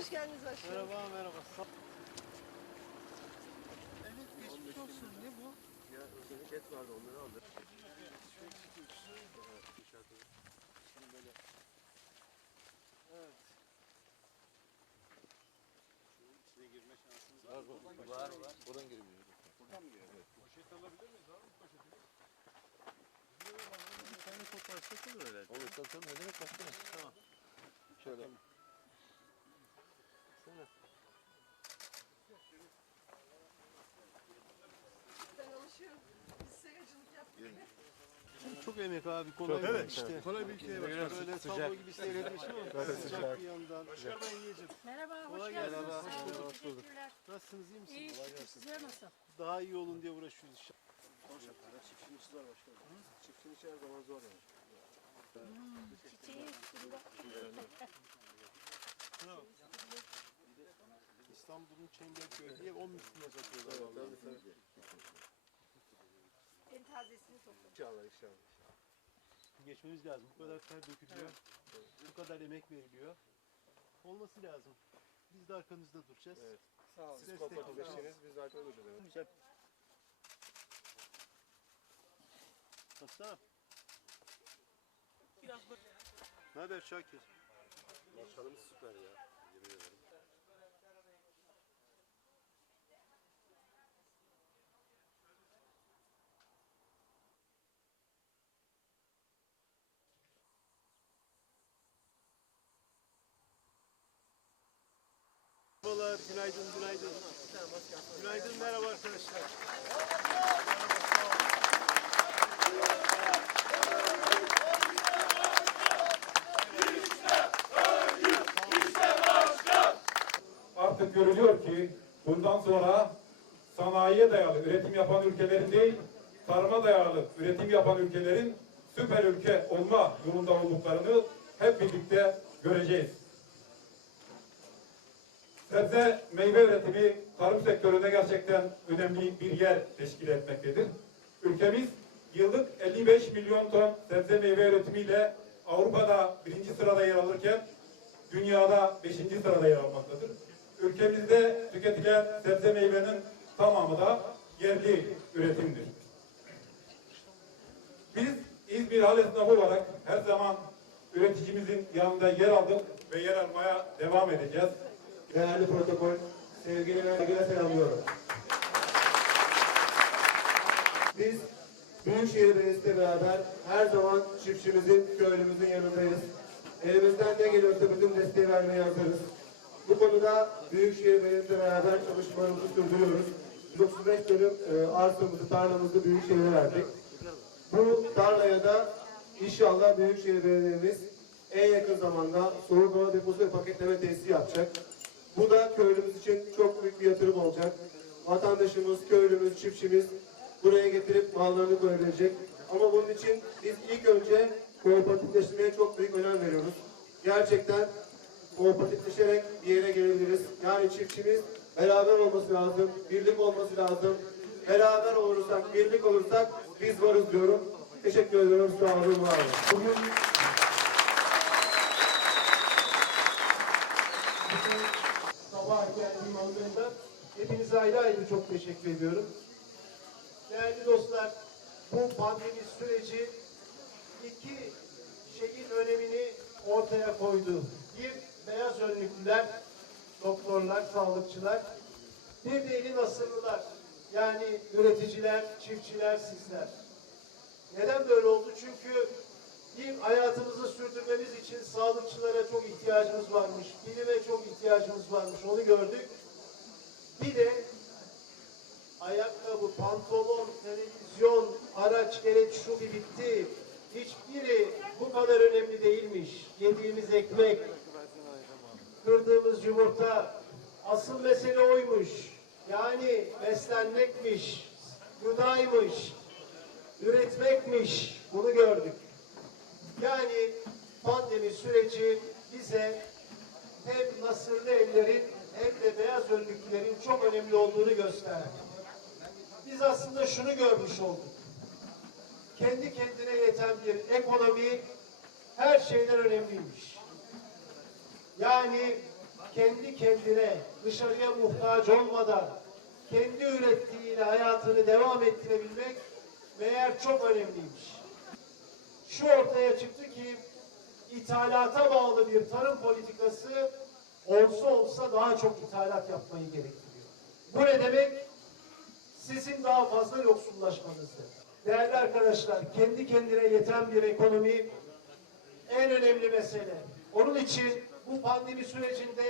Hoş geldiniz başkanım. Merhaba merhaba. Evet geçmiş olsun. Ne bu? Ya özellikle et vardı onları aldık. Evet. Şunun içine girme şansınız var mı? Var var. Buradan giremiyor. Buradan mı giriyor? Poşet alabilir miyiz abi poşetini? Bir tane koparsak olur herhalde. Olur tabii tabii ne demek başkanım. Tamam. Şöyle. Sana. Çok emek abi kolay Evet, değil işte. kolay bir şey var. Böyle tablo gibi seyretmiş ama sıcak bir yandan. Başkanım ben yiyeceğim. Merhaba, hoş Kolay geldiniz. gelsin. Sağ Hoş olun, bulduk. Teşekkürler. Nasılsınız iyi misiniz? İyi sizler nasıl? Daha iyi olun diye uğraşıyoruz işte. Çiftçinin işi zor başkanım. Çiftçinin işi her zaman zor yani. Çiçeği. İstanbul'un Çengelköy diye 10 misline satıyorlar. vallahi. En tazesini topladım. İnşallah inşallah. Geçmemiz lazım. Bu kadar ter dökülüyor. Bu kadar emek veriliyor. Olması lazım. Biz de arkanızda duracağız. Evet. Sağ olun. Siz destek biz de arkada duracağız. Güzel. Baksana. Biraz Ne haber Şakir? Başkanımız süper ya. Merhabalar, günaydın, günaydın. Günaydın, merhaba arkadaşlar. artık görülüyor ki bundan sonra sanayiye dayalı üretim yapan ülkelerin değil, tarıma dayalı üretim yapan ülkelerin süper ülke olma yolunda olduklarını hep birlikte göreceğiz. Sebze meyve üretimi tarım sektöründe gerçekten önemli bir yer teşkil etmektedir. Ülkemiz yıllık 55 milyon ton sebze meyve üretimiyle Avrupa'da birinci sırada yer alırken dünyada beşinci sırada yer almaktadır. Ülkemizde tüketilen sebze meyvenin tamamı da yerli üretimdir. Biz İzmir Hal esnafı olarak her zaman üreticimizin yanında yer aldık ve yer almaya devam edeceğiz. Değerli protokol, sevgili ve saygıyla selamlıyorum. Biz Büyükşehir Belediyesi'yle beraber her zaman çiftçimizin, köylümüzün yanındayız. Elimizden ne geliyorsa bütün desteği vermeye hazırız. Bu konuda Büyükşehir Belediyesi'yle beraber çalışmalarımızı sürdürüyoruz. 35 dönüm e, arsamızı, tarlamızı Büyükşehir'e verdik. Bu tarlaya da inşallah Büyükşehir Belediye'miz en yakın zamanda soğuk hava deposu ve paketleme tesisi yapacak. Bu da köylümüz için çok büyük bir yatırım olacak. Vatandaşımız, köylümüz, çiftçimiz buraya getirip mallarını koyabilecek. Ama bunun için biz ilk önce kooperatifleştirmeye çok büyük önem veriyoruz. Gerçekten kooperatifleşerek bir yere gelebiliriz. Yani çiftçimiz beraber olması lazım, birlik olması lazım. Beraber olursak, birlik olursak biz varız diyorum. Teşekkür ediyorum. Sağ olun, var olun. Bugün limanlarında hepinize ayrı ayrı çok teşekkür ediyorum. Değerli dostlar, bu pandemi süreci iki şeyin önemini ortaya koydu. Bir, beyaz önlüklüler, doktorlar, sağlıkçılar. Bir de elin asırlılar, yani üreticiler, çiftçiler, sizler. Neden böyle oldu? Çünkü bir hayatımızı sürdürmemiz için sağlıkçılara çok ihtiyacımız varmış, bilime çok ihtiyacımız varmış, onu gördük. Bir de ayakkabı, pantolon, televizyon, araç, gereç, şu bir bitti. Hiçbiri bu kadar önemli değilmiş. Yediğimiz ekmek, kırdığımız yumurta, asıl mesele oymuş. Yani beslenmekmiş, gıdaymış, üretmekmiş. Bunu gördük. Yani pandemi süreci bize hem nasırlı ellerin hem de beyaz önlüklülerin çok önemli olduğunu gösterdi. Biz aslında şunu görmüş olduk. Kendi kendine yeten bir ekonomi her şeyden önemliymiş. Yani kendi kendine dışarıya muhtaç olmadan kendi ürettiğiyle hayatını devam ettirebilmek meğer çok önemliymiş. Şu ortaya çıktı ki ithalata bağlı bir tarım politikası olsa olsa daha çok ithalat yapmayı gerektiriyor. Bu ne demek? Sizin daha fazla yoksullaşmanızdır. Değerli arkadaşlar, kendi kendine yeten bir ekonomi en önemli mesele. Onun için bu pandemi sürecinde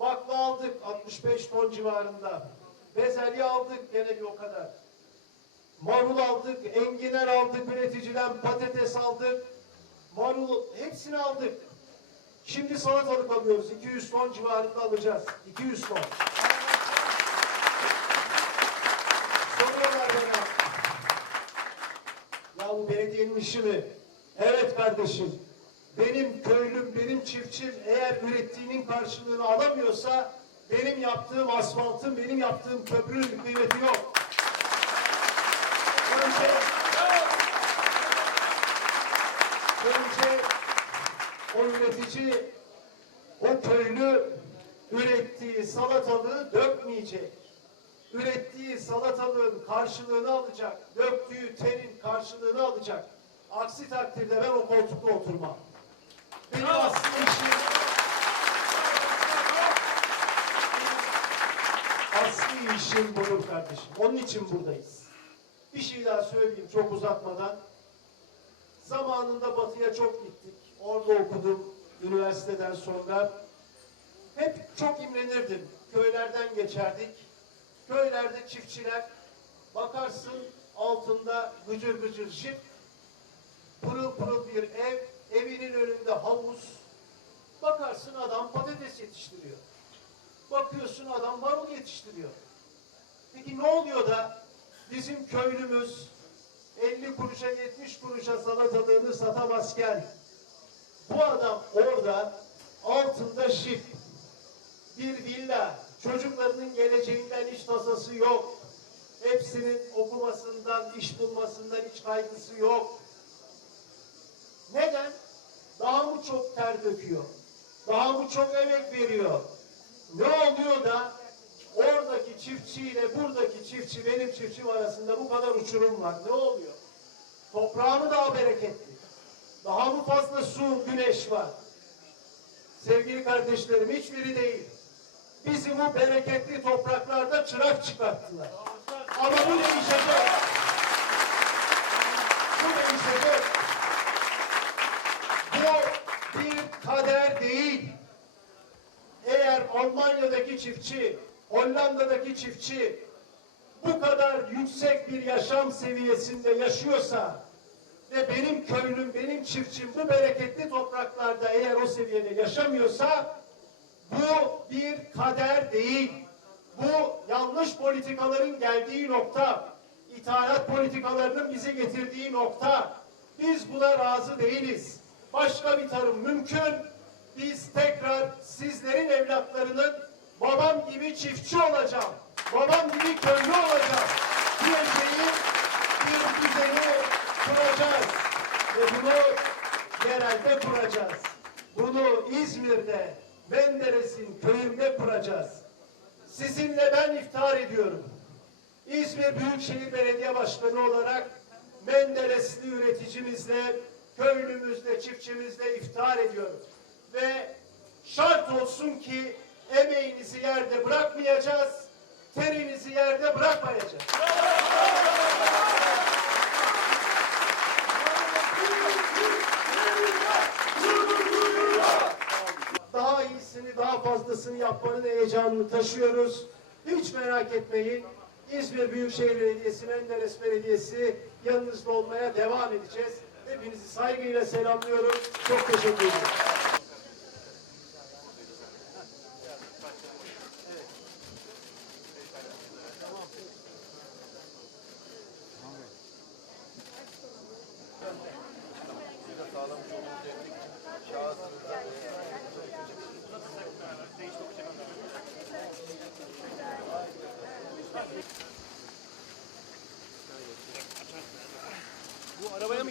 bakla aldık 65 ton civarında. Bezelye aldık gene bir o kadar. Marul aldık, enginar aldık, üreticiden patates aldık. Marul hepsini aldık. Şimdi salatalık alıyoruz. 200 ton civarında alacağız. 200 ton. Soruyorlar bana. Ya bu belediyenin işi mi? Evet kardeşim. Benim köylüm, benim çiftçim eğer ürettiğinin karşılığını alamıyorsa benim yaptığım asfaltın, benim yaptığım köprünün bir kıymeti yok. Önce, önce o üretici, o köylü ürettiği salatalığı dökmeyecek. Ürettiği salatalığın karşılığını alacak. Döktüğü terin karşılığını alacak. Aksi takdirde ben o koltukta oturmam. Benim asli işim asli işim budur kardeşim. Onun için buradayız. Bir şey daha söyleyeyim çok uzatmadan. Zamanında batıya çok gittik. Orada okudum üniversiteden sonra. Hep çok imrenirdim. Köylerden geçerdik. Köylerde çiftçiler bakarsın altında gıcır gıcır jip, pırıl pırıl bir ev, evinin önünde havuz. Bakarsın adam patates yetiştiriyor. Bakıyorsun adam marul yetiştiriyor. Peki ne oluyor da bizim köylümüz 50 kuruşa 70 kuruşa salatalığını satamazken bu adam orada altında şif, bir villa, çocuklarının geleceğinden hiç tasası yok. Hepsinin okumasından, iş bulmasından hiç kaygısı yok. Neden? Daha mı çok ter döküyor? Daha mı çok emek veriyor? Ne oluyor da oradaki çiftçiyle buradaki çiftçi, benim çiftçim arasında bu kadar uçurum var? Ne oluyor? Toprağı mı daha bereketli? Daha mı fazla su, güneş var? Sevgili kardeşlerim hiçbiri değil. Bizi bu bereketli topraklarda çırak çıkarttılar. Ama bu değişecek. Bu değişecek. Bu bir kader değil. Eğer Almanya'daki çiftçi, Hollanda'daki çiftçi bu kadar yüksek bir yaşam seviyesinde yaşıyorsa ve benim köylüm, benim çiftçim bu bereketli topraklarda eğer o seviyede yaşamıyorsa bu bir kader değil. Bu yanlış politikaların geldiği nokta. İthalat politikalarının bizi getirdiği nokta. Biz buna razı değiliz. Başka bir tarım mümkün. Biz tekrar sizlerin evlatlarının babam gibi çiftçi olacağım. Babam gibi köylü olacağım. Diyeceği bir düzeni kuracağız. Ve bunu yerelde kuracağız. Bunu İzmir'de, Menderes'in köyünde kuracağız. Sizinle ben iftihar ediyorum. İzmir Büyükşehir Belediye Başkanı olarak Menderesli üreticimizle, köylümüzle, çiftçimizle iftihar ediyorum. Ve şart olsun ki emeğinizi yerde bırakmayacağız, terinizi yerde bırakmayacağız. Fazlasını yapmanın heyecanını taşıyoruz. Hiç merak etmeyin. İzmir Büyükşehir Belediyesi, Menderes Belediyesi yanınızda olmaya devam edeceğiz. Hepinizi saygıyla selamlıyorum. Çok teşekkür ederim.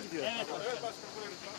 gidiyor. Evet, evet başkanım.